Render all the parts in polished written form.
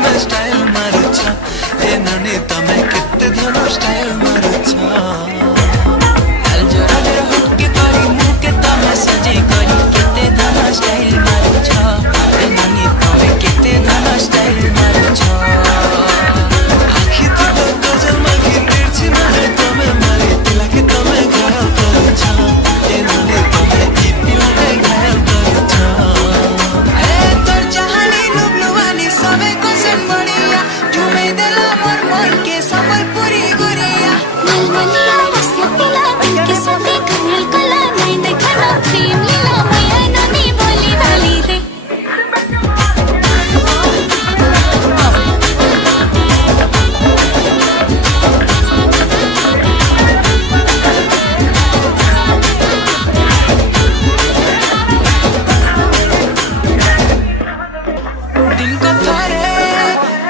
तमे स्टाइल मारुछ ए नानी तमे केते धन स्टाइल मारुछ ताल जोरा जोरा हुक्के करी मुके तमे सजे करी केते धन स्टाइल मारुछ ए नानी तमे केते धन स्टाइल मारुछ आखि तो गजल मागी तिरछी ना है तमे मारी तिला के तमे घायल करुछ ए नानी तमे ई पिला के घायल करुछ ए तोर चाहनी लुबलुबानी सबे कोसन बढ़िया झुमे देला मोर मोर के संबलपुरी गुरिया मलमलिया रस्ते पिला दिल के सबे घायल कला नहीं देखना प्रेम लीला मैया नानी बोली भाली रे दिन को थारे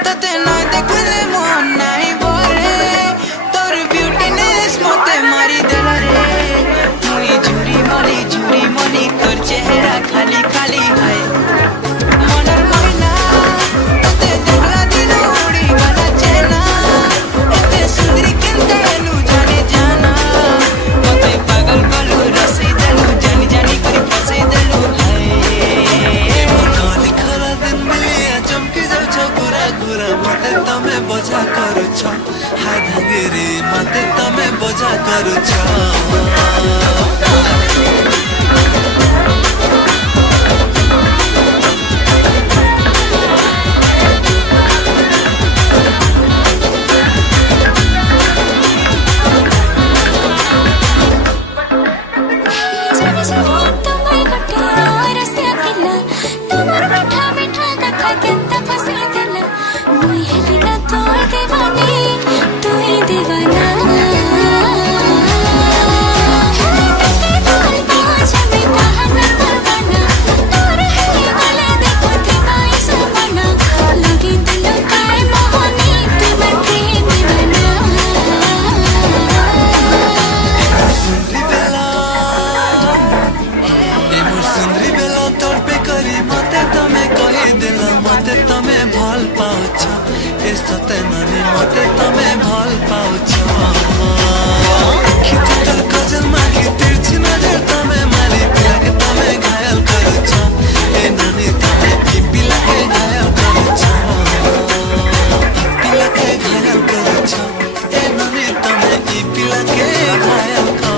तते ना देखले मन नाही बोरे तोर ब्यूटीनेस मते मारी देला रे तुई झुरी मनी तोर चेहरा खाली खाली है मनर महीना तते देखला दिन उड़ी वाला चेना एते सुंदरी किंते लू जाने जाना मते पागल कलू रसे देलू जानी जानी करी फसे देलू है काली खरा दिन मिलिया चमकी जाउछ गुरा गुरा मते तमे बजा करुछ हाय धांगेरे मते तमे बजा करुछ जाने जाने तुम्हें गट्टिया रस्ते पिला तुम्हार मीठा मीठा कथा केंता फसे देला मुई हेली ना तोय दीवानी तू ही दीवाना सुंदरी बेला ए मोर सुंदरी बेला तोर पे करी मते तमे कहि देला मते तमे भल पाउछ ए सते नानी मते तमे भल पाउछ खिच तोर गजल मागी तिरछी नजर तमे मारी पिला के तमे घायल करुछ ए नानी तमे ई पिला के घायल करुछ ई पिला के घायल करुछ ए नानी तमे ई पिला के घायल करुछ